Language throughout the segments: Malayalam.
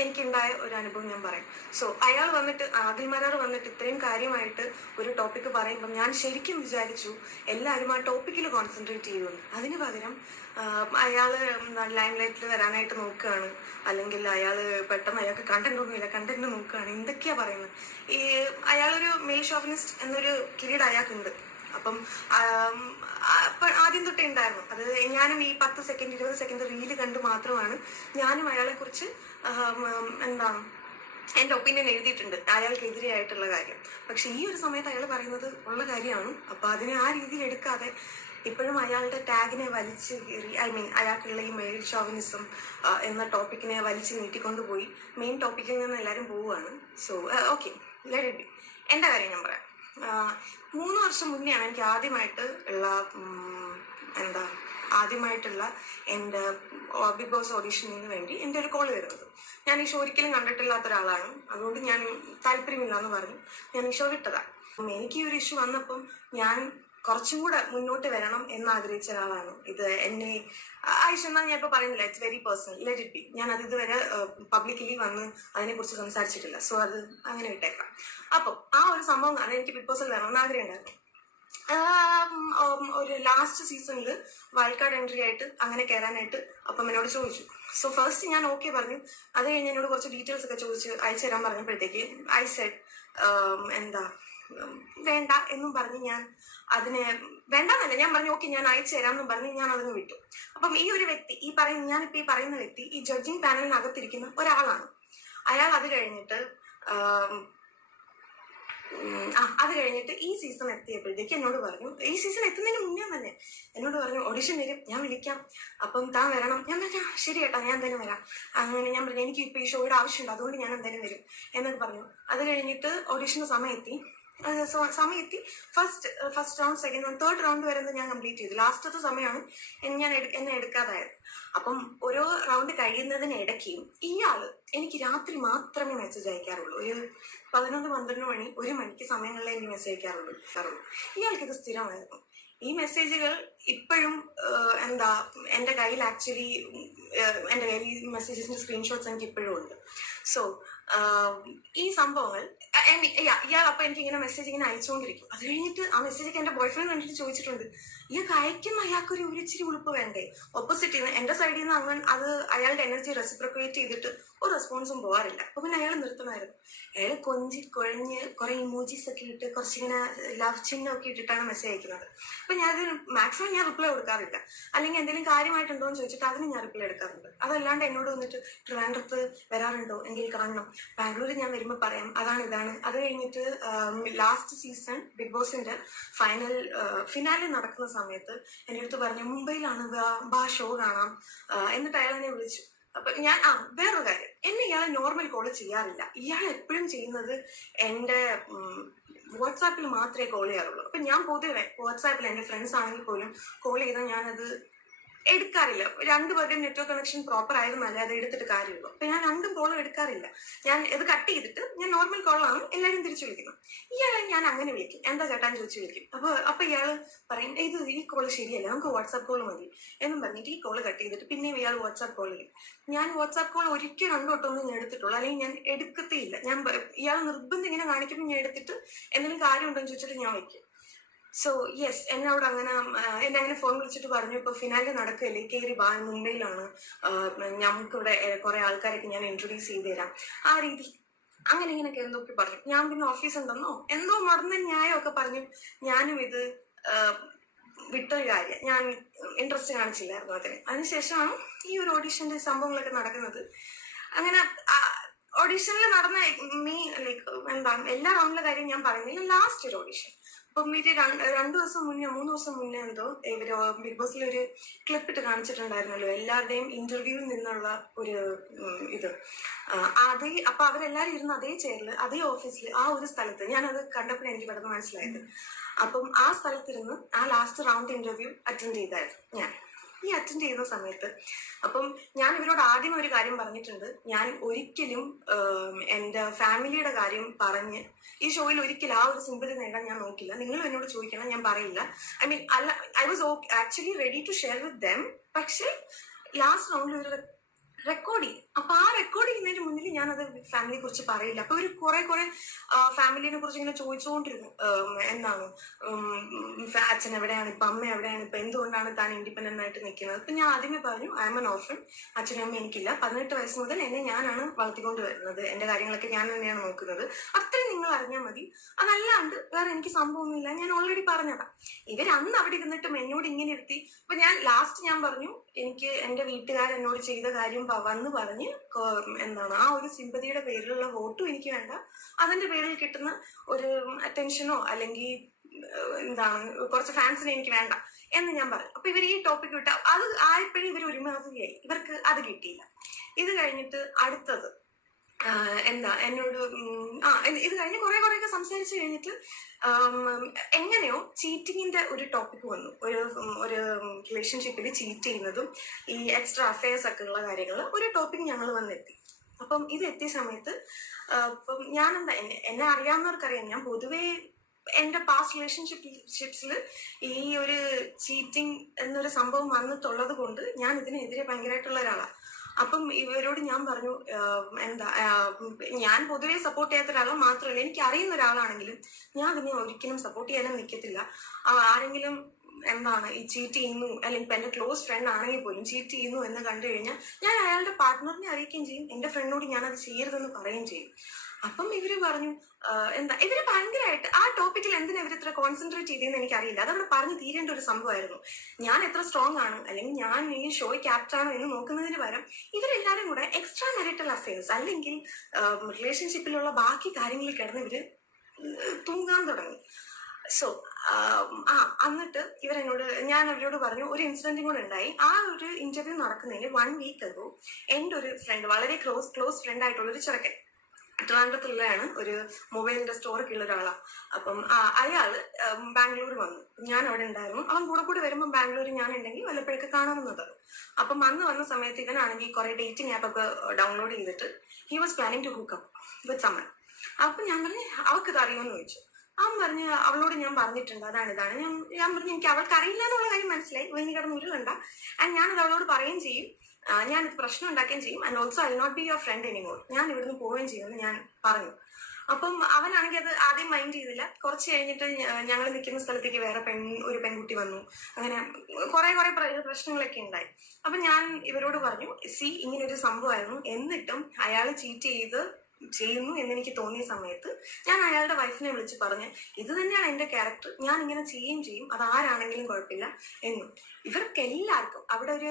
എനിക്കുണ്ടായ ഒരു അനുഭവം ഞാൻ പറയാം. സോ അയാൾ വന്നിട്ട് ആദിൽ മരാർ വന്നിട്ട് ഇത്രയും കാര്യമായിട്ട് ഒരു ടോപ്പിക്ക് പറയുമ്പോൾ ഞാൻ ശരിക്കും വിചാരിച്ചു എല്ലാവരും ആ ടോപ്പിക്കിൽ കോൺസെൻട്രേറ്റ് ചെയ്യുമെന്ന്. അതിന് പകരം അയാൾ ലൈം ലൈറ്റിൽ വരാനായിട്ട് നോക്കുകയാണ്. അല്ലെങ്കിൽ അയാൾ പെട്ടെന്ന് അയാൾക്ക് കണ്ടന്റ് ഒന്നുമില്ല കണ്ടന്റ് നോക്കുകയാണ്. എന്തൊക്കെയാ പറയുന്നത്? ഈ അയാളൊരു മെയിൽ ഷോപ്പിനിസ്റ്റ് എന്നൊരു കിരീട് അയാൾക്കുണ്ട്. അപ്പം ആദ്യം തൊട്ടേ ഉണ്ടായിരുന്നു. അത് ഞാനും ഈ പത്ത് സെക്കൻഡ് ഇരുപത് സെക്കൻഡ് റീൽ കണ്ട് മാത്രമാണ് ഞാനും അയാളെ കുറിച്ച് എന്താണ് എന്റെ ഒപ്പീനിയൻ എഴുതിയിട്ടുണ്ട്. അയാൾക്കെതിരെ ആയിട്ടുള്ള കാര്യം. പക്ഷെ ഈ ഒരു സമയത്ത് അയാൾ പറയുന്നത് ഉള്ള കാര്യമാണ്. അപ്പൊ അതിനെ ആ രീതിയിൽ എടുക്കാതെ ഇപ്പോഴും അയാളുടെ ടാഗിനെ വലിച്ച് കീറി ഐ മീൻ അയാൾക്കുള്ള ഈ മെയിൽ ഷോവിനിസം എന്ന ടോപ്പിക്കിനെ വലിച്ച് നീട്ടിക്കൊണ്ടുപോയി മെയിൻ ടോപ്പിക്കിൽ നിന്ന് എല്ലാവരും പോവുകയാണ്. So okay let it be എന്റെ കാര്യം ഞാൻ പറയാം. മൂന്ന് വർഷം മുന്നെയാണ് എനിക്ക് ആദ്യമായിട്ട് ഉള്ള എന്താ ആദ്യമായിട്ടുള്ള എന്റെ ബിഗ് ബോസ് ഓഡീഷനിന് വേണ്ടി എന്റെ ഒരു കോൾ വരുന്നത് ഞാൻ ഈ ഷോ ഒരിക്കലും കണ്ടിട്ടില്ലാത്ത ഒരാളാണ്. അതുകൊണ്ട് ഞാൻ താല്പര്യമില്ല എന്ന് പറഞ്ഞു. ഞാൻ ഈ ഷോ വിട്ടതാണ് എനിക്ക് ഈ ഒരു ഇഷ്യൂ വന്നപ്പം ഞാൻ കുറച്ചും കൂടെ മുന്നോട്ട് വരണം എന്ന് ആഗ്രഹിച്ച ഒരാളാണ്. ഇത് എന്നെ ആയിഷ എന്നാൽ ഞാൻ ഇപ്പൊ പറയുന്നില്ല. It's very personal let it be ഞാൻ അത് ഇതുവരെ പബ്ലിക്കലി വന്ന് അതിനെക്കുറിച്ച് സംസാരിച്ചിട്ടില്ല. സോ അത് അങ്ങനെ വിട്ടേക്കാം. അപ്പോൾ ആ ഒരു സംഭവം കാരണം എനിക്ക് ബിഗ് ബോസിൽ വരണമെന്ന് ആഗ്രഹം ഉണ്ടായിരുന്നു ഒരു ലാസ്റ്റ് സീസണിൽ കാർഡ് എൻട്രി ആയിട്ട് അങ്ങനെ കയറാനായിട്ട് അപ്പം എന്നോട് ചോദിച്ചു. സോ ഫസ്റ്റ് ഞാൻ ഓക്കെ പറഞ്ഞു. അത് കഴിഞ്ഞ് എന്നോട് കുറച്ച് ഡീറ്റെയിൽസ് ഒക്കെ ചോദിച്ച് അയച്ചു തരാൻ പറഞ്ഞപ്പോഴത്തേക്ക് ഐ സെഡ് എന്താ വേണ്ട എന്നും പറഞ്ഞ് ഞാൻ അതിനെ വേണ്ടെന്നല്ല ഞാൻ പറഞ്ഞു ഓക്കെ ഞാൻ അയച്ചു തരാം എന്നും പറഞ്ഞ് ഞാൻ അതിന് വിട്ടു. അപ്പം ഈ ഒരു വ്യക്തി ഈ പറയുന്ന ഞാനിപ്പോൾ ഈ പറയുന്ന വ്യക്തി ഈ ജഡ്ജിങ് പാനലിനകത്തിരിക്കുന്ന ഒരാളാണ്. അയാൾ അത് കഴിഞ്ഞിട്ട് ആ അത് കഴിഞ്ഞിട്ട് ഈ സീസൺ എത്തിയപ്പോഴത്തേക്ക് എന്നോട് പറഞ്ഞു ഈ സീസൺ എത്തുന്നതിന് മുന്നേ തന്നെ എന്നോട് പറഞ്ഞു ഓഡിഷൻ വരും ഞാൻ വിളിക്കാം. അപ്പം താൻ വരണം. ഞാൻ പറഞ്ഞു "ആ, ശരി ഏട്ടാ ഞാൻ എന്തായാലും വരാം. അങ്ങനെ ഞാൻ പറഞ്ഞു എനിക്ക് ഇപ്പൊ ഈ ഷോയുടെ ആവശ്യമുണ്ട് അതുകൊണ്ട് ഞാൻ എന്തായാലും വരും. എന്നൊക്കെ പറഞ്ഞു. അത് കഴിഞ്ഞിട്ട് ഓഡിഷന് സമയം എത്തി സമയം എത്തി. First first round second round third round വരെ ഞാൻ കംപ്ലീറ്റ് ചെയ്തു ലാസ്റ്റത്തെ സമയമാണ് ഞാൻ എന്നെ എടുക്കാതായത്. അപ്പം ഓരോ റൗണ്ട് കഴിയുന്നതിനിടയ്ക്കും ഇയാൾ എനിക്ക് രാത്രി മാത്രമേ മെസ്സേജ് അയക്കാറുള്ളൂ. ഒരു പതിനൊന്ന് പന്ത്രണ്ട് മണി ഒരു മണിക്ക് സമയങ്ങളിലേ എനിക്ക് മെസ്സേജ് അയക്കാറുള്ളൂ. ഇയാൾക്ക് ഇത് സ്ഥിരമായിരുന്നു. ഈ മെസ്സേജുകൾ ഇപ്പോഴും എന്താ എന്റെ കയ്യിൽ ആക്ച്വലി എന്റെ കയ്യിൽ ഈ മെസ്സേജസിന്റെ സ്ക്രീൻഷോട്ട്സ് എനിക്ക് ഇപ്പോഴും ഉണ്ട്. സോ ഈ സംഭവങ്ങൾ ഇയാൾ അപ്പൊ എനിക്ക് ഇങ്ങനെ മെസ്സേജ് ഇങ്ങനെ അയച്ചുകൊണ്ടിരിക്കും അത് കഴിഞ്ഞിട്ട് ആ മെസ്സേജ് എന്റെ ബോയ്ഫ്രണ്ട് കണ്ടിട്ട് ചോദിച്ചിട്ടുണ്ട് ഇയാൾക്ക് അയക്കുന്ന അയാൾക്ക് ഒരു ഇച്ചിരി ഉളുപ്പ് വേണ്ടേ? ഓപ്പോസിറ്റ് നിന്ന് എന്റെ സൈഡിൽ നിന്ന് അങ്ങനെ അത് അയാളുടെ എനർജി റെസിപ്രൊക്കേറ്റ് ചെയ്തിട്ട് ഒരു റെസ്പോൺസും പോവാറില്ല. അപ്പൊ പിന്നെ അയാൾ നിർത്തണമായിരുന്നു അയാൾ കൊഞ്ചി കുഴഞ്ഞ് കുറെ ഇമോജീസ് ഒക്കെ ഇട്ട് കുറച്ചിങ്ങനെ ലവ് ചിഹ്നം ഒക്കെ ഇട്ടിട്ടാണ് മെസ്സേജ് അയക്കുന്നത്. അപ്പൊ ഞാൻ മാക്സിമം ഞാൻ റിപ്ലൈ കൊടുക്കാറില്ല. അല്ലെങ്കിൽ എന്തെങ്കിലും കാര്യമായിട്ടുണ്ടോ എന്ന് ചോദിച്ചിട്ട് അതിന് ഞാൻ റിപ്ലൈ എടുക്കാറുണ്ട്. അതല്ലാണ്ട് എന്നോട് വന്നിട്ട് ട്രിവാൻഡ്രത്ത് വരാറുണ്ടോ? എങ്കിൽ കാണണം. ബാംഗ്ലൂർ ഞാൻ വരുമ്പോൾ പറയാം അതാണ് ഇതാണ്. അത് കഴിഞ്ഞിട്ട് ലാസ്റ്റ് സീസൺ ബിഗ് ബോസിന്റെ ഫൈനൽ ഫിനാലെ നടക്കുന്ന സമയത്ത് എന്റെ അടുത്ത് പറഞ്ഞു മുംബൈയിലാണ് വാ ഷോ കാണാം. എന്നിട്ട് അയാൾ എന്നെ വിളിച്ചു. അപ്പൊ ഞാൻ ആ വേറൊരു കാര്യം. എന്നെ ഇയാളെ നോർമൽ കോൾ ചെയ്യാറില്ല. ഇയാൾ എപ്പോഴും ചെയ്യുന്നത് എന്റെ വാട്സാപ്പിൽ മാത്രമേ കോൾ ചെയ്യാറുള്ളൂ. അപ്പൊ ഞാൻ പൊതുവെ വാട്സാപ്പിൽ എന്റെ ഫ്രണ്ട്സ് ആണെങ്കിൽ പോലും കോൾ ചെയ്താൽ ഞാനത് എടുക്കാറില്ല. രണ്ടുപേരുടെയും നെറ്റ്വർക്ക് കണക്ഷൻ പ്രോപ്പർ ആയിരുന്നല്ലേ അത് എടുത്തിട്ട് കാര്യമുള്ളൂ അപ്പൊ ഞാൻ രണ്ടും കോളും എടുക്കാറില്ല. ഞാൻ ഇത് കട്ട് ചെയ്തിട്ട് ഞാൻ നോർമൽ കോളാണ് എല്ലാവരും തിരിച്ചു വിളിക്കുന്നത് ഇയാളെ ഞാൻ അങ്ങനെ വിളിക്കും. എന്താ ചേട്ടാൻ ചോദിച്ചു വിളിക്കും. അപ്പൊ അപ്പൊ ഇയാൾ പറയും ഇത് ഈ കോൾ ശരിയല്ല. നമുക്ക് വാട്സാപ്പ് കോൾ മതി. എന്നും പറഞ്ഞിട്ട് ഈ കോൾ കട്ട് ചെയ്തിട്ട് പിന്നെയും ഇയാൾ വാട്സാപ്പ് കോൾ ചെയ്യും ഞാൻ വാട്സാപ്പ് കോൾ ഒരിക്കൽ രണ്ടോട്ടൊന്നും ഞാൻ എടുത്തിട്ടുള്ളൂ. അല്ലെങ്കിൽ ഞാൻ എടുക്കത്തേയില്ല ഞാൻ ഇയാൾ നിർബന്ധം ഇങ്ങനെ കാണിക്കുമ്പോൾ ഞാൻ എടുത്തിട്ട് എന്തെങ്കിലും കാര്യമുണ്ടോ എന്ന് ചോദിച്ചിട്ട് ഞാൻ വയ്ക്കും. സോ യെസ് എന്നോട് അങ്ങനെ എന്നെ അങ്ങനെ ഫോൺ വിളിച്ചിട്ട് പറഞ്ഞു. ഇപ്പൊ ഫിനാലെ നടക്കല്ലേ? കയറി വാ മുംബൈയിലാണ്. ഏ, കുറെ ആൾക്കാരൊക്കെ ഞാൻ ഇൻട്രൊഡ്യൂസ് ചെയ്ത് തരാം. ആ രീതി. അങ്ങനെ ഇങ്ങനെയൊക്കെ എന്തൊക്കെ പറഞ്ഞു. ഞാൻ പിന്നെ ഓഫീസ് ഉണ്ടെന്നോ? എന്തോ മറന്ന ന്യായമൊക്കെ പറഞ്ഞു. ഞാനും ഇത് വിട്ടൊരു കാര്യം. ഞാൻ ഇൻട്രസ്റ്റ് കാണിച്ചില്ലായിരുന്നു അതിന്. അതിനുശേഷമാണ് ഈ ഒരു ഓഡീഷന്റെ സംഭവങ്ങളൊക്കെ നടക്കുന്നത്. അങ്ങനെ ഓഡീഷനിൽ നടന്ന മീ ലൈക്ക് എന്താ എല്ലാ റൗണ്ടിലെ കാര്യം ഞാൻ പറയുന്നില്ല. ലാസ്റ്റ് ഒരു ഓഡീഷൻ ഇത് രണ്ട് ദിവസം മുന്നേ മൂന്ന് ദിവസം മുന്നേ എന്തോ ഇവർ ബിഗ് ബോസിൽ ഒരു ക്ലിപ്പ് ഇട്ട് കാണിച്ചിട്ടുണ്ടായിരുന്നല്ലോ എല്ലാവരുടെയും ഇന്റർവ്യൂവിൽ നിന്നുള്ള ഒരു ഇത്. അതേ അപ്പൊ അവരെല്ലാരും ഇരുന്ന് അതേ ചെയറിൽ അതേ ഓഫീസിൽ ആ ഒരു സ്ഥലത്ത് ഞാനത് കണ്ടപ്പോൾ എനിക്ക് പെട്ടെന്ന് മനസ്സിലായത്. അപ്പം ആ സ്ഥലത്തിരുന്ന് ആ ലാസ്റ്റ് റൗണ്ട് ഇന്റർവ്യൂ അറ്റൻഡ് ചെയ്തായിരുന്നു ഞാൻ. ഈ അറ്റൻഡ് ചെയ്യുന്ന സമയത്ത്. അപ്പം ഞാൻ ഇവരോട് ആദ്യം ഒരു കാര്യം പറഞ്ഞിട്ടുണ്ട്. ഞാൻ ഒരിക്കലും എന്റെ ഫാമിലിയുടെ കാര്യം പറഞ്ഞ് ഈ ഷോയിൽ ഒരിക്കലും ആ ഒരു സിമ്പതി നേടാൻ ഞാൻ നോക്കില്ല. നിങ്ങൾ എന്നോട് ചോദിക്കണം ഞാൻ പറയില്ല. ഐ മീൻ അല്ല I was actually ready to share with them പക്ഷേ ലാസ്റ്റ് റൗണ്ടിൽ ഒരു റെക്കോർഡ് ചെയ്യും അപ്പൊ ആ റെക്കോർഡ് ചെയ്യുന്നതിന് മുന്നിൽ ഞാൻ അത് ഫാമിലിയെ കുറിച്ച് പറയില്ല. അപ്പൊ ഒരു കുറെ കുറെ ഫാമിലിനെ കുറിച്ച് ഇങ്ങനെ ചോദിച്ചുകൊണ്ടിരുന്നു എന്താണ്? അച്ഛൻ എവിടെയാണ്? ഇപ്പൊ അമ്മ എവിടെയാണ്? ഇപ്പൊ എന്തുകൊണ്ടാണ് താൻ ഇൻഡിപെൻഡന്റ് ആയിട്ട് നിൽക്കുന്നത്? അപ്പൊ ഞാൻ ആദ്യമേ പറഞ്ഞു ഐ എം എൻ ഓർഫൻ അച്ഛനും അമ്മ എനിക്കില്ല. പതിനെട്ട് വയസ്സ് മുതൽ എന്നെ ഞാനാണ് വളർത്തിക്കൊണ്ട് വരുന്നത്. എന്റെ കാര്യങ്ങളൊക്കെ ഞാൻ തന്നെയാണ് നോക്കുന്നത്. അത്രയും നിങ്ങൾ അറിഞ്ഞാൽ മതി. അതല്ലാണ്ട് വേറെ എനിക്ക് സംഭവമൊന്നുമില്ല. ഞാൻ ഓൾറെഡി പറഞ്ഞതാ. ഇവർ അന്ന് അവിടെ ഇരുന്നിട്ടും എന്നോട് ഇങ്ങനെ ഇരുത്തി. അപ്പൊ ഞാൻ ലാസ്റ്റ് ഞാൻ പറഞ്ഞു എനിക്ക് എന്റെ വീട്ടുകാർ എന്നോട് ചെയ്ത കാര്യം വന്ന് പറഞ്ഞ് കൊ- എന്താണ് ആ ഒരു സിമ്പതിയുടെ പേരിലുള്ള വോട്ടും എനിക്ക് വേണ്ട. അതിന്റെ പേരിൽ കിട്ടുന്ന ഒരു അറ്റൻഷനോ അല്ലെങ്കിൽ എന്താണ് കുറച്ച് ഫാൻസിനെ എനിക്ക് വേണ്ട എന്ന് ഞാൻ പറഞ്ഞു. അപ്പൊ ഇവർ ഈ ടോപ്പിക് വിട്ട അത് ആയപ്പോഴും ഇവർ ഒരുമാതിരിയായി. ഇവർക്ക് അത് കിട്ടിയില്ല. ഇത് കഴിഞ്ഞിട്ട് അടുത്തത് എന്താ എന്നോട് ആ ഇത് കഴിഞ്ഞ് കുറെ കുറെ ഒക്കെ സംസാരിച്ച് കഴിഞ്ഞിട്ട് എങ്ങനെയോ ചീറ്റിങ്ങിന്റെ ഒരു ടോപ്പിക് വന്നു. ഒരു ഒരു റിലേഷൻഷിപ്പിൽ ചീറ്റ് ചെയ്യുന്നതും ഈ എക്സ്ട്രാ അഫയേഴ്സ് ഒക്കെ ഉള്ള കാര്യങ്ങൾ ഒരു ടോപ്പിക് ഞങ്ങൾ വന്നെത്തി. അപ്പം ഇത് എത്തിയ സമയത്ത് അപ്പം ഞാൻ എന്താ എന്നെ എന്നെ അറിയാവുന്നവർക്കറിയാം. ഞാൻ പൊതുവേ എന്റെ പാസ്റ്റ് റിലേഷൻഷിപ്പ്ഷിപ്സിൽ ഈ ഒരു ചീറ്റിംഗ് എന്നൊരു സംഭവം വന്നിട്ടുള്ളത് കൊണ്ട് ഞാൻ ഇതിനെതിരെ ഭയങ്കരമായിട്ടുള്ള ഒരാളാണ് അപ്പം ഇവരോട് ഞാൻ പറഞ്ഞു എന്താ ഞാൻ പൊതുവേ സപ്പോർട്ട് ചെയ്യാത്ത ഒരാളെ മാത്രമല്ല എനിക്ക് അറിയുന്ന ഒരാളാണെങ്കിലും ഞാൻ അതിനെ ഒരിക്കലും സപ്പോർട്ട് ചെയ്യാനും നിൽക്കത്തില്ല ആരെങ്കിലും എന്താണ് ഈ ചീറ്റ് ചെയ്യുന്നു അല്ലെങ്കിൽ ഇപ്പം എന്റെ ക്ലോസ് ഫ്രണ്ട് ആണെങ്കിൽ പോലും ചീറ്റ് ചെയ്യുന്നു എന്ന് കണ്ടു കഴിഞ്ഞാൽ ഞാൻ അയാളുടെ പാർട്ട്ണറിനെ അറിയിക്കുകയും ചെയ്യും എന്റെ ഫ്രണ്ടിനോട് ഞാൻ അത് ചെയ്യരുതെന്ന് പറയുകയും ചെയ്യും. അപ്പം ഇവർ പറഞ്ഞു എന്താ ഇവർ ഭയങ്കരമായിട്ട് ആ ടോപ്പിക്കിൽ എന്തിനാ ഇവർ ഇത്ര കോൺസെൻട്രേറ്റ് ചെയ്തെന്ന് എനിക്കറിയില്ല. അതവിടെ പറഞ്ഞു തീരേണ്ട ഒരു സംഭവമായിരുന്നു. ഞാൻ എത്ര സ്ട്രോങ് ആണ് അല്ലെങ്കിൽ ഞാൻ ഈ ഷോയ് ക്യാപ്റ്റാണോ എന്ന് നോക്കുന്നതിന് പകരം ഇവരെല്ലാരും കൂടെ എക്സ്ട്രാ മെറിറ്റൽ അഫയേഴ്സ് അല്ലെങ്കിൽ റിലേഷൻഷിപ്പിലുള്ള ബാക്കി കാര്യങ്ങളിൽ കിടന്ന് ഇവർ തൂങ്ങാൻ തുടങ്ങി. സോ ആ. എന്നിട്ട് ഇവരെന്നോട് ഞാൻ അവരോട് പറഞ്ഞു ഒരു ഇൻസിഡന്റ് കൂടെ ഉണ്ടായി. ആ ഒരു ഇന്റർവ്യൂ നടക്കുന്നതിന് വൺ വീക്ക് അഗോ എന്റെ ഒരു ഫ്രണ്ട് വളരെ ക്ലോസ് ക്ലോസ് ഫ്രണ്ട് ആയിട്ടുള്ള ഒരു ചെറുക്കൻ ട്രിവാൻഡ്രത്തിലുള്ളതാണ് ഒരു മൊബൈലിന്റെ സ്റ്റോറൊക്കെ ഉള്ള ഒരാളാണ് അപ്പം അയാൾ ബാംഗ്ലൂർ വന്നു. ഞാൻ അവിടെ ഉണ്ടായിരുന്നു. അവൻ കൂടെ കൂടെ വരുമ്പോൾ ബാംഗ്ലൂർ ഞാൻ ഉണ്ടെങ്കിൽ വല്ലപ്പോഴൊക്കെ കാണാവുന്നത് അപ്പം അന്ന് വന്ന സമയത്ത് ഇവനാണെങ്കിൽ കുറെ ഡേറ്റിംഗ് ആപ്പ് ഒക്കെ ഡൗൺലോഡ് ചെയ്തിട്ട് he was planning to hook up with someone അപ്പൊ ഞാൻ പറഞ്ഞു അവർക്ക് അറിയുമെന്ന് ചോദിച്ചു. അവൻ പറഞ്ഞു അവളോട് ഞാൻ പറഞ്ഞിട്ടുണ്ട് അതാണ് ഇതാണ്. ഞാൻ ഞാൻ പറഞ്ഞു എനിക്ക് അവൾക്ക് അറിയില്ല എന്നുള്ള കാര്യം മനസ്സിലായി. ഇനി കിടന്ന് ഉരുളണ്ട ആൻഡ് ഞാനത് അവളോട് പറയുകയും ചെയ്യും. ഞാനിത് പ്രശ്നം ഉണ്ടാക്കുകയും ചെയ്യും. And also I not be your friend anymore ഞാൻ ഇവിടുന്ന് പോവുകയും ചെയ്യുമെന്ന് ഞാൻ പറഞ്ഞു. അപ്പം അവനാണെങ്കിൽ അത് ആദ്യം മൈൻഡ് ചെയ്തില്ല. കുറച്ച് കഴിഞ്ഞിട്ട് ഞങ്ങൾ നിൽക്കുന്ന സ്ഥലത്തേക്ക് വേറെ പെൺ ഒരു പെൺകുട്ടി വന്നു. അങ്ങനെ കുറെ കുറെ പ്രശ്നങ്ങളൊക്കെ ഉണ്ടായി. അപ്പൊ ഞാൻ ഇവരോട് പറഞ്ഞു സി ഇങ്ങനെ ഒരു സംഭവമായിരുന്നു. എന്നിട്ടും അയാൾ ചീറ്റ് ചെയ്ത് ചെയ്യുന്നു എന്ന് എനിക്ക് തോന്നിയ സമയത്ത് ഞാൻ അയാളുടെ വൈഫിനെ വിളിച്ച് പറഞ്ഞ് ഇത് തന്നെയാണ് എന്റെ ക്യാരക്ടർ ഞാൻ ഇങ്ങനെ ചെയ്യുകയും ചെയ്യും. അത് ആരാണെങ്കിലും കുഴപ്പമില്ല എന്നും. ഇവർക്ക് എല്ലാവർക്കും അവിടെ ഒരു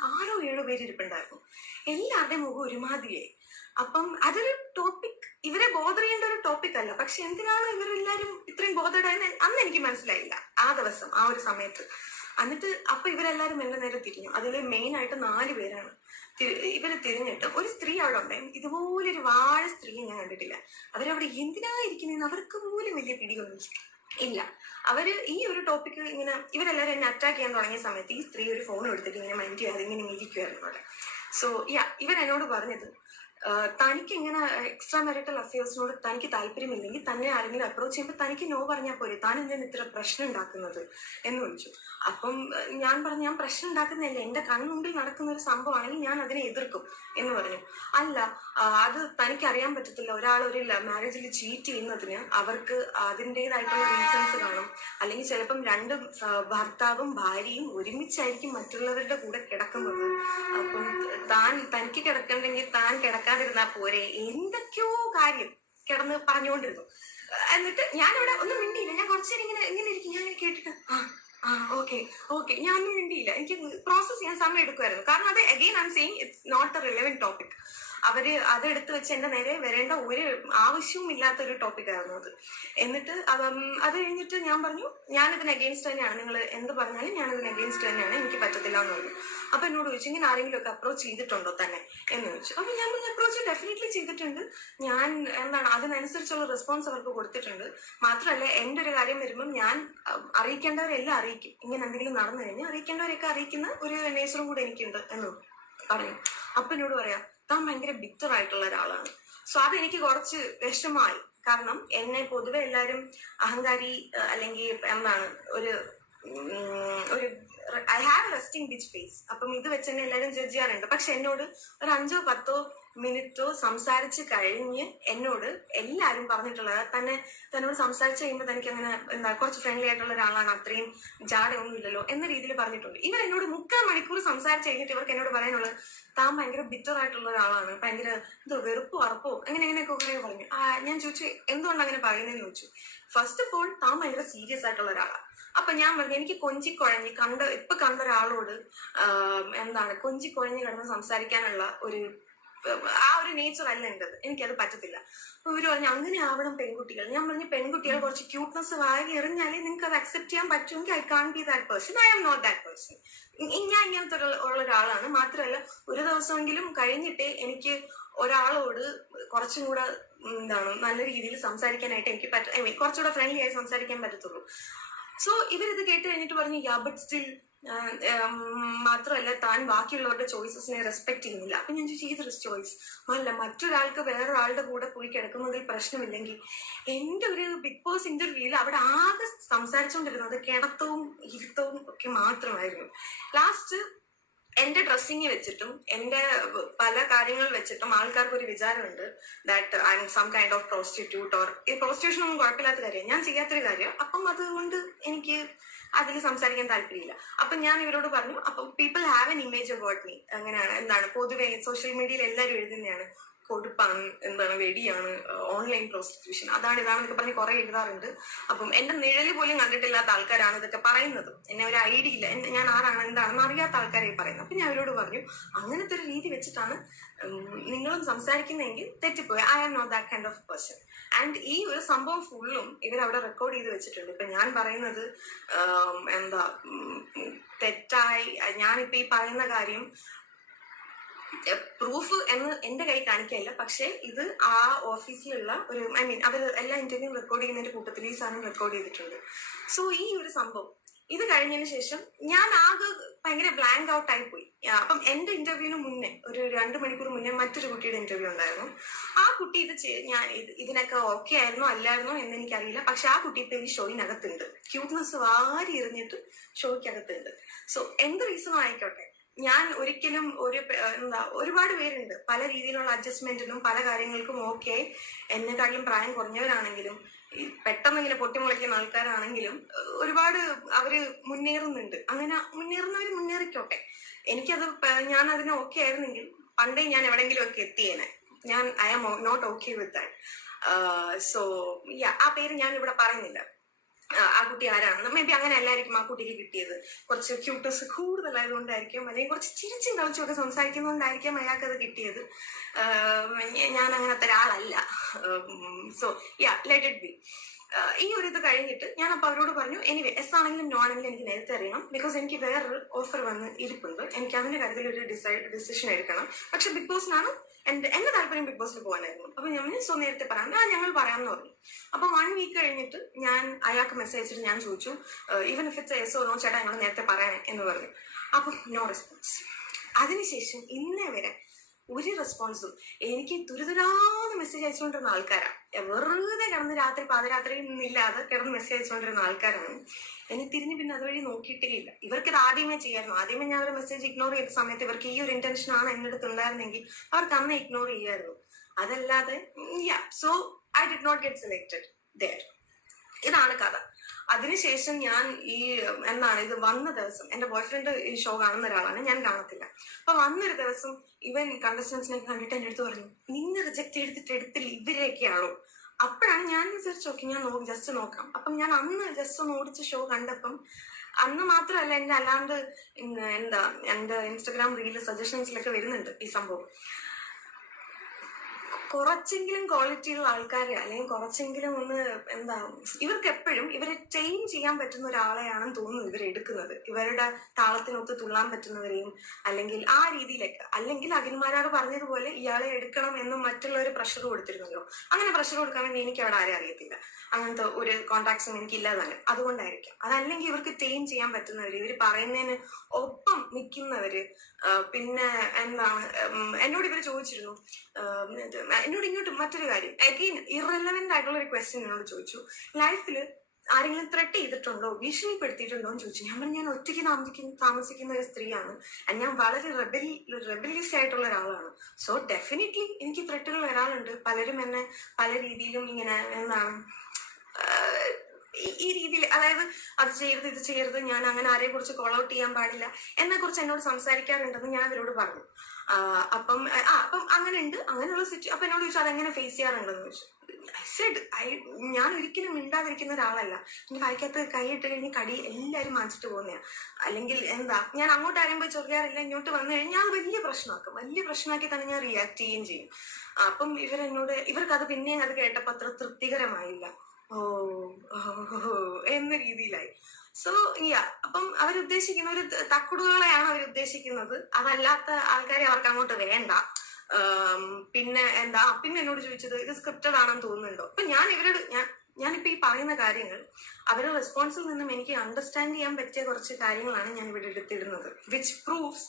ആറോ ഏഴോ പേര് ഇരിപ്പുണ്ടായിരുന്നു. എല്ലാവരുടെയും മുഖം ഒരുമാതിരിയായി. അപ്പം അതൊരു ടോപ്പിക് ഇവരെ ബോധർ ചെയ്യേണ്ട ഒരു ടോപ്പിക് അല്ല. പക്ഷെ എന്തിനാണ് ഇവരെല്ലാരും ഇത്രയും ബോധർഡായെന്ന് അന്ന് എനിക്ക് മനസ്സിലായില്ല. ആ ദിവസം ആ ഒരു സമയത്ത്. എന്നിട്ട് അപ്പൊ ഇവരെല്ലാരും എന്റെ നേരെ തിരിഞ്ഞു. അതിൽ മെയിൻ ആയിട്ട് നാല് പേരാണ്. ഇവർ തിരിഞ്ഞിട്ട് ഒരു സ്ത്രീ അവിടെ ഇതുപോലെ ഒരു വാഴ സ്ത്രീയെ ഞാൻ കണ്ടിട്ടില്ല. അവരവിടെ എന്തിനാ ഇരിക്കുന്നതെന്ന് അവർക്ക് പോലും വലിയ പിടിയൊന്നും ഇല്ല. അവർ ഈ ഒരു ടോപ്പിക് ഇങ്ങനെ ഇവരെല്ലാരും എന്നെ അറ്റാക്ക് ചെയ്യാൻ തുടങ്ങിയ സമയത്ത് ഈ സ്ത്രീ ഒരു ഫോൺ എടുത്തിട്ട് ഇങ്ങനെ മൈൻഡ് ചെയ്യാതെ ഇങ്ങനെ ഇരിക്കുമായിരുന്നു അവിടെ. സോ യാ ഇവൻ എന്നോട് പറഞ്ഞത് തനിക്ക് ഇങ്ങനെ എക്സ്ട്രാ മാരിറ്റൽ അഫയേഴ്സിനോട് തനിക്ക് താല്പര്യമില്ലെങ്കിൽ തന്നെ ആരെങ്കിലും അപ്രോച്ച് ചെയ്യുമ്പോൾ തനിക്ക് നോ പറഞ്ഞാൽ പോരെ. താൻ എന്തിനാണ് ഇത്ര പ്രശ്നം ഉണ്ടാക്കുന്നത്? എന്ന് ചോദിച്ചു. അപ്പം ഞാൻ പറഞ്ഞു ഞാൻ പ്രശ്നം ഉണ്ടാക്കുന്നില്ല എന്റെ കൺമുമ്പിൽ നടക്കുന്ന ഒരു സംഭവമാണെങ്കിൽ ഞാൻ അതിനെ എതിർക്കും. എന്ന് പറഞ്ഞു. അല്ല അത് തനിക്ക് അറിയാൻ പറ്റത്തില്ല. ഒരാൾ ഒരു മാരേജിൽ ചീറ്റ് ചെയ്യുന്നതിന് അവർക്ക് അതിന്റെതായിട്ടുള്ള റീസൺസ് കാണും. അല്ലെങ്കിൽ ചിലപ്പം രണ്ട് ഭർത്താവും ഭാര്യയും ഒരുമിച്ചായിരിക്കും മറ്റുള്ളവരുടെ കൂടെ കിടക്കുന്നത്. അപ്പം താൻ തനിക്ക് കിടക്കണ്ടെങ്കിൽ താൻ കിടക്കാതിരുന്നാ പോരെ. എന്തൊക്കെയോ കാര്യം കിടന്ന് പറഞ്ഞുകൊണ്ടിരുന്നു. എന്നിട്ട് ഞാനിവിടെ ഒന്നും മിണ്ടിയില്ല. ഞാൻ കുറച്ചേരം ഇങ്ങനെ ഇങ്ങനെ ഇരിക്കും. ഞാൻ ഇങ്ങനെ കേട്ടിട്ട് ആ ആ ഓക്കെ ഓക്കെ ഞാൻ ഒന്നും മിണ്ടിയില്ല. എനിക്ക് പ്രോസസ് ചെയ്യാൻ സമയം എടുക്കുമായിരുന്നു. കാരണം അത് again I saying it's not a relevant topic അവർ അതെടുത്ത് വെച്ച് എന്റെ നേരെ വരേണ്ട ഒരു ആവശ്യവും ഇല്ലാത്ത ഒരു ടോപ്പിക് ആയിരുന്നു അത്. എന്നിട്ട് അത് കഴിഞ്ഞിട്ട് ഞാൻ പറഞ്ഞു ഞാൻ ഇതിന് അഗെയിൻസ്റ്റ് തന്നെയാണ്. നിങ്ങൾ എന്ത് പറഞ്ഞാലും ഞാൻ ഇതിന് അഗെയിൻസ്റ്റ് തന്നെയാണ്. എനിക്ക് പറ്റത്തില്ല എന്ന് പറഞ്ഞു. അപ്പൊ എന്നോട് ചോദിച്ചു ഇങ്ങനെ ആരെങ്കിലും ഒക്കെ അപ്രോച്ച് ചെയ്തിട്ടുണ്ടോ തന്നെ? എന്ന് ചോദിച്ചു. അപ്പൊ ഞാൻ പറഞ്ഞു അപ്രോച്ച് ഡെഫിനറ്റ്ലി ചെയ്തിട്ടുണ്ട്. ഞാൻ എന്താണ് അതിനനുസരിച്ചുള്ള റെസ്പോൺസ് അവർക്ക് കൊടുത്തിട്ടുണ്ട്. മാത്രമല്ല എന്റെ ഒരു കാര്യം വരുമ്പം ഞാൻ അറിയിക്കേണ്ടവരെല്ലാം അറിയിക്കും ഇങ്ങനെ എന്തെങ്കിലും നടന്നു കഴിഞ്ഞാൽ അറിയിക്കേണ്ടവരെയൊക്കെ അറിയിക്കുന്ന ഒരു നേച്ചറും കൂടെ എനിക്കുണ്ട് എന്ന് പറഞ്ഞു അപ്പൊ എന്നോട് പറയാ താൻ ഭയങ്കര ബിത്തറായിട്ടുള്ള ആയിട്ടുള്ള ഒരാളാണ്. സോ അതെനിക്ക് കുറച്ച് വിഷമായി. കാരണം എന്നെ പൊതുവെ എല്ലാരും അഹങ്കാരി അല്ലെങ്കിൽ എന്താണ് ഒരു ഒരു I have resting bitch face അപ്പം ഇത് വെച്ച് തന്നെ എല്ലാവരും ജഡ്ജ് ചെയ്യാറുണ്ട്. പക്ഷെ എന്നോട് ഒരു അഞ്ചോ പത്തോ മിനിറ്റോ സംസാരിച്ച് കഴിഞ്ഞ് എന്നോട് എല്ലാവരും പറഞ്ഞിട്ടുള്ളത്. തന്നെ തന്നോട് സംസാരിച്ച് കഴിയുമ്പോൾ തനിക്ക് അങ്ങനെ എന്താ കുറച്ച് ഫ്രണ്ട്ലി ആയിട്ടുള്ള ഒരാളാണ്. അത്രയും ജാടയൊന്നുമില്ലല്ലോ എന്ന രീതിയിൽ പറഞ്ഞിട്ടുണ്ട്. ഇവർ എന്നോട് മുക്കാൽ മണിക്കൂർ സംസാരിച്ച് കഴിഞ്ഞിട്ട് ഇവർക്ക് എന്നോട് പറയാനുള്ളത് താൻ ഭയങ്കര ബിറ്റർ ആയിട്ടുള്ള ഒരാളാണ്. ഭയങ്കര എന്തോ വെറുപ്പോ അറപ്പോ അങ്ങനെ അങ്ങനെയൊക്കെ കുറേ പറഞ്ഞു. ഞാൻ ചോദിച്ചു എന്തുകൊണ്ട് അങ്ങനെ പറയുന്നതെന്ന് ചോദിച്ചു. ഫസ്റ്റ് ഓഫ് ഓൾ താൻ ഭയങ്കര സീരിയസ് ആയിട്ടുള്ള ഒരാളാണ് അപ്പൊ ഞാൻ പറഞ്ഞു എനിക്ക് കൊഞ്ചി കുഴഞ്ഞ് കണ്ട ഇപ്പൊ കണ്ട ഒരാളോട് എന്താണ് കൊഞ്ചി കുഴഞ്ഞ് കിടന്ന് സംസാരിക്കാനുള്ള ഒരു ആ ഒരു നേച്ചർ അല്ല ഉണ്ടത് എനിക്കത് പറ്റത്തില്ല. അപ്പൊ ഇവർ പറഞ്ഞു അങ്ങനെ ആവണം പെൺകുട്ടികൾ. ഞാൻ പറഞ്ഞു പെൺകുട്ടികൾ കുറച്ച് ക്യൂട്ട്നെസ് വാരി എറിഞ്ഞാലേ നിങ്ങൾക്ക് അത് അക്സെപ്റ്റ് ചെയ്യാൻ പറ്റുമെങ്കിൽ I can be that person I am not that person ഞാൻ ഇങ്ങനത്തെ ഉള്ള ഒരാളാണ് മാത്രമല്ല ഒരു ദിവസമെങ്കിലും കഴിഞ്ഞിട്ടേ എനിക്ക് ഒരാളോട് കുറച്ചും കൂടെ എന്താണ് നല്ല രീതിയിൽ സംസാരിക്കാനായിട്ട് എനിക്ക് പറ്റും ഐ മീൻ കുറച്ചുകൂടെ ഫ്രണ്ട്ലി ആയി സംസാരിക്കാൻ പറ്റത്തുള്ളൂ. സോ ഇവരിത് കേട്ട് കഴിഞ്ഞിട്ട് പറഞ്ഞു യാ ബട്ട് സ്റ്റിൽ മാത്രമല്ല താൻ ബാക്കിയുള്ളവരുടെ ചോയ്സസിനെ റെസ്പെക്ട് ചെയ്യുന്നില്ല. അപ്പൊ ഞാൻ ചോദിച്ചു ഏതൊരു ചോയ്സ് അല്ല മറ്റൊരാൾക്ക് വേറൊരാളുടെ കൂടെ പോയി കിടക്കുന്നതിൽ പ്രശ്നമില്ലെങ്കിൽ എന്റെ ഒരു ബിഗ് ബോസ് ഇന്റർവ്യൂവിൽ അവിടെ ആകെ സംസാരിച്ചുകൊണ്ടിരുന്നത് കിടത്തവും ഇരുത്തവും ഒക്കെ മാത്രമായിരുന്നു. ലാസ്റ്റ് എന്റെ ഡ്രസ്സിങ് വെച്ചിട്ടും എന്റെ പല കാര്യങ്ങൾ വെച്ചിട്ടും ആൾക്കാർക്ക് ഒരു വിചാരമുണ്ട് that I am some kind of prostitute or ഈ പ്രോസ്റ്റിറ്റ്യൂഷൻ ഒന്നും കുഴപ്പമില്ലാത്ത കാര്യം ഞാൻ ചെയ്യാത്തൊരു കാര്യം അപ്പം അതുകൊണ്ട് എനിക്ക് അതിൽ സംസാരിക്കാൻ താല്പര്യമില്ല. അപ്പം ഞാൻ ഇവരോട് പറഞ്ഞു അപ്പം people have an image about me അങ്ങനെയാണ് എന്താണ് പൊതുവെ സോഷ്യൽ മീഡിയയിൽ എല്ലാവരും എഴുതുന്നതാണ്. കൊടുപ്പാണ് എന്താണ് വെടിയാണ് ഓൺലൈൻ പ്രോസ്റ്റിറ്റ്യൂഷൻ അതാണ് ഇതാണെന്നൊക്കെ പറഞ്ഞ് കുറെ എഴുതാറുണ്ട്. അപ്പം എന്റെ നിഴൽ പോലും കണ്ടിട്ടില്ലാത്ത ആൾക്കാരാണ് ഇതൊക്കെ പറയുന്നത്. എന്നെ ഒരു ഐഡിയ ഇല്ല. ഞാൻ ആരാണ് എന്താണെന്ന് അറിയാത്ത ആൾക്കാരെ പറയുന്നത്. അപ്പൊ ഞാൻ അവരോട് പറഞ്ഞു അങ്ങനത്തെ ഒരു രീതി വെച്ചിട്ടാണ് നിങ്ങളും സംസാരിക്കുന്നതെങ്കിൽ തെറ്റിപ്പോയി. I am not that kind of person and ഈ ഒരു സംഭവം ഫുള്ളും ഇവരവിടെ റെക്കോർഡ് ചെയ്ത് വെച്ചിട്ടുണ്ട്. ഇപ്പൊ ഞാൻ പറയുന്നത് എന്താ തെറ്റായി ഞാനിപ്പോ ഈ പറയുന്ന കാര്യം പ്രൂഫ് എന്ന് എന്റെ കൈ കാണിക്കയില്ല പക്ഷെ ഇത് ആ ഓഫീസിലുള്ള ഒരു ഐ മീൻ അവർ എല്ലാ ഇന്റർവ്യൂ റെക്കോർഡ് ചെയ്യുന്നതിന്റെ കൂട്ടത്തിൽ ഈ സാധനം റെക്കോർഡ് ചെയ്തിട്ടുണ്ട്. സോ ഈ ഒരു സംഭവം ഇത് കഴിഞ്ഞതിന് ശേഷം ഞാൻ ആകെ ഭയങ്കര ബ്ലാങ്ക് ഔട്ട് ആയി പോയി. അപ്പം എന്റെ ഇന്റർവ്യൂവിന് മുന്നേ ഒരു രണ്ട് മണിക്കൂർ മുന്നേ മറ്റൊരു കുട്ടിയുടെ ഇന്റർവ്യൂ ഉണ്ടായിരുന്നു. ആ കുട്ടി ഇത് ഞാൻ ഇതിനൊക്കെ ഓക്കെ ആയിരുന്നോ അല്ലായിരുന്നോ എന്ന് എനിക്കറിയില്ല. പക്ഷെ ആ കുട്ടി ഇപ്പൊ ഈ ഷോയിനകത്തുണ്ട്. ക്യൂട്ട്നെസ് വാരി എറിഞ്ഞിട്ട് ഷോയ്ക്കകത്തുണ്ട്. സോ എന്ത് റീസണോ ആയിക്കോട്ടെ. ഞാൻ ഒരിക്കലും ഒരു എന്താ ഒരുപാട് പേരുണ്ട്. പല രീതിയിലുള്ള അഡ്ജസ്റ്റ്മെന്റിനും പല കാര്യങ്ങൾക്കും ഓക്കെ. എന്നെക്കാട്ടിലും പ്രായം കുറഞ്ഞവരാണെങ്കിലും ഈ പെട്ടെന്ന് ഇങ്ങനെ പൊട്ടിമുളയ്ക്കുന്ന ആൾക്കാരാണെങ്കിലും ഒരുപാട് അവർ മുന്നേറുന്നുണ്ട്. അങ്ങനെ മുന്നേറുന്നവര് മുന്നേറിക്കോട്ടെ. എനിക്കത് ഞാൻ അതിന് ഓക്കെ ആയിരുന്നെങ്കിൽ പണ്ടേ ഞാൻ എവിടെങ്കിലും ഒക്കെ എത്തിയേനെ. ഞാൻ I am not okay with that so ആ പേര് ഞാൻ ഇവിടെ പറയുന്നില്ല. ആ, കുട്ടി ആരാണെന്ന്. മേ ബി അങ്ങനെ അല്ലായിരിക്കും ആ കുട്ടിക്ക് കിട്ടിയത്. കുറച്ച് ക്യൂട്ടസ് കൂടുതലായതുകൊണ്ടായിരിക്കും. അല്ലെങ്കിൽ കുറച്ച് ചിരിച്ചും കളിച്ചും ഒക്കെ സംസാരിക്കുന്നതുകൊണ്ടായിരിക്കും അയാൾക്ക് അത് കിട്ടിയത്. ഞാൻ അങ്ങനത്തെ ഒരാളല്ല. So yeah let it be ഈ ഒരു ഇത് കഴിഞ്ഞിട്ട് ഞാൻ അപ്പൊ അവരോട് പറഞ്ഞു എനിവേ എസ് ആണെങ്കിലും നോ ആണെങ്കിലും എനിക്ക് നേരത്തെ അറിയണം. ബിക്കോസ് എനിക്ക് വേറൊരു ഓഫർ വന്ന് ഇരിപ്പുണ്ട്. എനിക്ക് അതിന്റെ കാര്യത്തിൽ ഒരു ഡിസൈഡ് ഡിസിഷൻ എടുക്കണം. പക്ഷെ ബിഗ് ബോസിനാണ് എന്റെ എന്റെ താല്പര്യം ബിഗ് ബോസിൽ പോകാനായിരുന്നു. അപ്പൊ ഞാൻ സോ നേരത്തെ പറയാം ആ ഞങ്ങൾ പറയാമെന്ന് പറഞ്ഞു. അപ്പൊ വൺ വീക്ക് കഴിഞ്ഞിട്ട് ഞാൻ അയാൾക്ക് മെസ്സേജ് അയച്ചിട്ട് ഞാൻ ചോദിച്ചു even if it's yes no ചേട്ടാ ഞങ്ങൾ നേരത്തെ പറയാൻ എന്ന് പറഞ്ഞു. അപ്പൊ നോ റെസ്പോൺസ് അതിനുശേഷം ഇന്നേ വരെ ഒരു റെസ്പോൺസും എനിക്ക് തുരിതുരാന്ന് മെസ്സേജ് അയച്ചുകൊണ്ടിരുന്ന ആൾക്കാരാണ് വെറുതെ കിടന്ന് രാത്രി പാതിരാത്രി ഇല്ലാതെ കിടന്ന് മെസ്സേജ് അയച്ചുകൊണ്ടിരുന്ന ആൾക്കാരാണ്. എന്നെ തിരിഞ്ഞ് പിന്നെ അതുവഴി നോക്കിയിട്ടേ ഇല്ല. ഇവർക്ക് ഇത് ആദ്യമേ ചെയ്യായിരുന്നു. ആദ്യമേ ഞാൻ ഒരു മെസ്സേജ് ഇഗ്നോർ ചെയ്ത സമയത്ത് ഇവർക്ക് ഈ ഒരു ഇന്റൻഷൻ ആണ് എന്റെ അടുത്ത് ഉണ്ടായിരുന്നെങ്കിൽ അവർക്ക് അന്ന് ഇഗ്നോർ ചെയ്യായിരുന്നു. അതല്ലാതെ so I did not get selected there ഇതാണ് കഥ. അതിനുശേഷം ഞാൻ ഈ എന്നാണ് ഇത് വന്ന ദിവസം എന്റെ ബോയ്ഫ്രണ്ട് ഈ ഷോ കാണുന്ന ഒരാളാണ് ഞാൻ കാണത്തില്ല. അപ്പൊ വന്നൊരു ദിവസം ഇവൻ കണ്ടസ്റ്റൻസിനെ കണ്ടിട്ട് എന്റെ അടുത്ത് പറഞ്ഞു നിന്നെ റിജക്ട് ചെയ്തിട്ട് എടുത്തില്ല ഇവരെയൊക്കെയാണോ? അപ്പോഴാണ് ഞാൻ വിചാരിച്ചു നോക്കി ഞാൻ ജസ്റ്റ് നോക്കാം. അപ്പം ഞാൻ അന്ന് ജസ്റ്റ് ഒന്ന് ഓടിച്ച ഷോ കണ്ടപ്പം അന്ന് മാത്രമല്ല എന്റെ അല്ലാണ്ട് എന്താ എന്റെ ഇൻസ്റ്റഗ്രാം റീൽ സജഷൻസിലൊക്കെ വരുന്നുണ്ട് ഈ സംഭവം. കുറച്ചെങ്കിലും ക്വാളിറ്റിയുള്ള ആൾക്കാരെ അല്ലെങ്കിൽ കുറച്ചെങ്കിലും ഒന്ന് എന്താ ഇവർക്ക് എപ്പോഴും ഇവരെ ട്രെയിൻ ചെയ്യാൻ പറ്റുന്ന ഒരാളെയാണെന്ന് തോന്നുന്നു ഇവർ എടുക്കുന്നത്. ഇവരുടെ താളത്തിനൊത്ത് തുള്ളാൻ പറ്റുന്നവരെയും അല്ലെങ്കിൽ ആ രീതിയിലൊക്കെ. അല്ലെങ്കിൽ അഖിൽമാരാർ പറഞ്ഞതുപോലെ ഇയാളെ എടുക്കണം എന്ന് മറ്റുള്ളവർ പ്രഷർ കൊടുത്തിരുന്നല്ലോ. അങ്ങനെ പ്രഷർ കൊടുക്കാൻ വേണ്ടി എനിക്ക് അവിടെ ആരെ അറിയത്തില്ല. അങ്ങനത്തെ ഒരു കോൺടാക്ട്സും എനിക്ക് ഇല്ലാതാണ് അതുകൊണ്ടായിരിക്കും. അതല്ലെങ്കിൽ ഇവർക്ക് ട്രെയിൻ ചെയ്യാൻ പറ്റുന്നവര് ഇവർ പറയുന്നതിന് ഒപ്പം നിൽക്കുന്നവര് പിന്നെ എന്താണ് എന്നോട് ഇവർ ചോദിച്ചിരുന്നു എന്നോട് ഇങ്ങോട്ട് മറ്റൊരു കാര്യം. അഗെയിൻ ഇറലവെന്റ് ആയിട്ടുള്ള ഒരു ക്വസ്റ്റ്യൻ എന്നോട് ചോദിച്ചു. ലൈഫിൽ ആരെങ്കിലും ത്രെട്ട് ചെയ്തിട്ടുണ്ടോ? ഭീഷണിപ്പെടുത്തിയിട്ടുണ്ടോ എന്ന് ചോദിച്ചു. ഞാൻ പറഞ്ഞു ഞാൻ ഒറ്റയ്ക്ക് താമസിക്കുന്ന താമസിക്കുന്ന ഒരു സ്ത്രീയാണ്. ഞാൻ വളരെ റെബൽ റെബലിയസ് ആയിട്ടുള്ള ഒരാളാണ്. സോ ഡെഫിനറ്റ്ലി എനിക്ക് ത്രെട്ടുകൾ വരാറുണ്ട്. പലരും എന്നെ പല രീതിയിലും ഇങ്ങനെ എന്താണ് ഈ- രീതിയിൽ അതായത് അത് ചെയ്യരുത് ഇത് ചെയ്യരുത് ഞാൻ അങ്ങനെ ആരെ കുറിച്ച് കോൾ ഔട്ട് ചെയ്യാൻ പാടില്ല. എന്നെ കുറിച്ച് എന്നോട് സംസാരിക്കാറുണ്ടെന്ന് ഞാൻ അവരോട് പറഞ്ഞു. അപ്പം ആ അപ്പം അങ്ങനെ ഉണ്ട് അങ്ങനെയുള്ള സിറ്റുവേഷൻ അപ്പൊ എന്നോട് ചോദിച്ചു അതെങ്ങനെ ഫേസ് ചെയ്യാറുണ്ടെന്ന്? ചോദിച്ചു. സെഡ് ഐ ഞാൻ ഒരിക്കലും മിണ്ടാതിരിക്കുന്ന ഒരാളല്ല. എന്റെ വായിക്കകത്ത് കൈയിട്ട് കഴിഞ്ഞ് കടി എല്ലാവരും മാച്ചിട്ട് പോകുന്നതാ അല്ലെങ്കിൽ എന്താ ഞാൻ അങ്ങോട്ട് ആരെയും പോയി ചൊറിയാറില്ല ഇങ്ങോട്ട് വന്നു കഴിഞ്ഞാൽ അത് വലിയ പ്രശ്നമാക്കും. വലിയ പ്രശ്നമാക്കി തന്നെ ഞാൻ റിയാക്ട് ചെയ്യുകയും ചെയ്യും. അപ്പം ഇവരെന്നോട് ഇവർക്ക് അത് പിന്നെയും അത് കേട്ടപ്പോൾ അത്ര തൃപ്തികരമായില്ല. ഓ, ഓ, എന്ന രീതിയിലായി. സോ യാ അപ്പം അവരുദ്ദേശിക്കുന്ന ഒരു തക്കുടുകളെയാണ് അവരുദ്ദേശിക്കുന്നത്. അതല്ലാത്ത ആൾക്കാരെ അവർക്ക് അങ്ങോട്ട് വേണ്ട. പിന്നെ എന്താ പിന്നെ എന്നോട് ചോദിച്ചത് ഇത് സ്ക്രിപ്റ്റഡ് ആണെന്ന് തോന്നുന്നുണ്ടോ? അപ്പൊ ഞാൻ ഇവരോട് ഞാൻ ഞാനിപ്പോ ഈ പറയുന്ന കാര്യങ്ങൾ അവരുടെ റെസ്പോൺസിൽ നിന്നും എനിക്ക് അണ്ടർസ്റ്റാൻഡ് ചെയ്യാൻ പറ്റിയ കുറച്ച് കാര്യങ്ങളാണ് ഞാൻ ഇവിടെ എടുത്തിടുന്നത്. വിച്ച് പ്രൂവ്സ്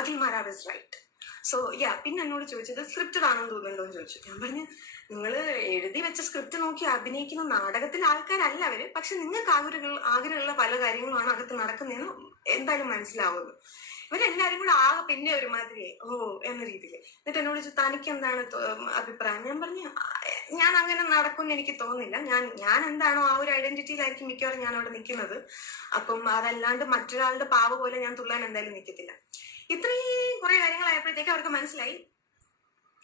അതിൽ Marar is right so yeah പിന്നെ എന്നോട് ചോദിച്ചത് സ്ക്രിപ്റ്റഡ് ആണെന്ന് തോന്നുന്നുണ്ടോ? എന്ന് ചോദിച്ചു. ഞാൻ പറഞ്ഞു നിങ്ങൾ എഴുതി വെച്ച സ്ക്രിപ്റ്റ് നോക്കി അഭിനയിക്കുന്ന നാടകത്തിൽ ആൾക്കാരല്ല അവർ. പക്ഷെ നിങ്ങൾക്ക് ആഗ്രഹ ആഗ്രഹമുള്ള പല കാര്യങ്ങളുമാണ് അകത്ത് നടക്കുന്നതെന്ന് എന്തായാലും മനസ്സിലാവുന്നു. ഇവരെല്ലാരും കൂടെ ആകെ പിന്നെ ഒരു ഒരുമാതിരി ഓ എന്ന രീതിയിൽ എന്നിട്ട് എന്നോട് ചോദിച്ചു തനിക്ക് എന്താണ് അഭിപ്രായം? ഞാൻ പറഞ്ഞു ഞാൻ അങ്ങനെ നടക്കുമെന്ന് എനിക്ക് തോന്നുന്നില്ല. ഞാൻ ഞാൻ എന്താണോ ആ ഒരു ഐഡന്റിറ്റിയിലായിരിക്കും മിക്കവാറും ഞാൻ അവിടെ നിൽക്കുന്നത്. അപ്പം അതല്ലാണ്ട് മറ്റൊരാളുടെ പാവ പോലെ ഞാൻ തുള്ളാൻ എന്തായാലും നിൽക്കത്തില്ല. ഇത്രയും കുറെ കാര്യങ്ങളായപ്പോഴത്തേക്ക് അവർക്ക് മനസ്സിലായി.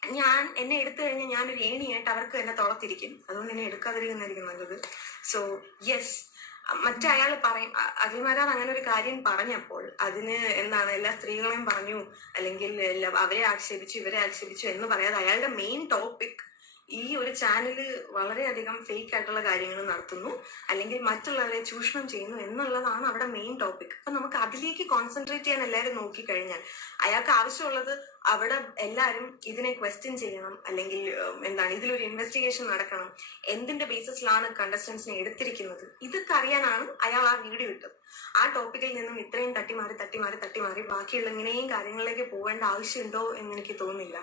ഞാൻ എന്നെ എടുത്തു കഴിഞ്ഞാൽ ഞാനൊരു ഏണിയായിട്ട് അവർക്ക് എന്നെ തുളത്തിരിക്കും. അതുകൊണ്ട് എന്നെ എടുക്കാതിരിക്കുന്നതായിരിക്കും നല്ലത്. സോ യെസ് മറ്റയാൾ പറയും അഖിൽമാരാർ അങ്ങനെ ഒരു കാര്യം പറഞ്ഞപ്പോൾ അതിന് എന്താണ് എല്ലാ സ്ത്രീകളെയും പറഞ്ഞു അല്ലെങ്കിൽ എല്ലാ അവരെ ആക്ഷേപിച്ചു ഇവരെ ആക്ഷേപിച്ചു എന്ന് പറയാതെ അയാളുടെ മെയിൻ ടോപ്പിക് ഈ ഒരു ചാനൽ വളരെയധികം ഫേക്ക് ആയിട്ടുള്ള കാര്യങ്ങൾ നടത്തുന്നു. അല്ലെങ്കിൽ മറ്റുള്ളവരെ ചൂഷണം ചെയ്യുന്നു എന്നുള്ളതാണ് അവിടെ മെയിൻ ടോപ്പിക് അപ്പൊ നമുക്ക് അതിലേക്ക് കോൺസെൻട്രേറ്റ് ചെയ്യാൻ എല്ലാവരും നോക്കിക്കഴിഞ്ഞാൽ അയാൾക്ക് ആവശ്യമുള്ളത് അവിടെ എല്ലാവരും ഇതിനെ ക്വസ്റ്റ്യൻ ചെയ്യണം. അല്ലെങ്കിൽ എന്താണ് ഇതിലൊരു ഇൻവെസ്റ്റിഗേഷൻ നടക്കണം. എന്തിന്റെ ബേസിസിലാണ് കണ്ടസ്റ്റൻസിനെ എടുത്തിരിക്കുന്നത്? ഇതൊക്കെ അറിയാനാണ് അയാൾ ആ വീഡിയോ ഇട്ടത്. ആ ടോപ്പിക്കിൽ നിന്നും ഇത്രയും തട്ടിമാറി തട്ടിമാറി തട്ടിമാറി ബാക്കിയുള്ള ഇങ്ങനെയും കാര്യങ്ങളിലേക്ക് പോകേണ്ട ആവശ്യമുണ്ടോ എന്ന് എനിക്ക് തോന്നുന്നില്ല.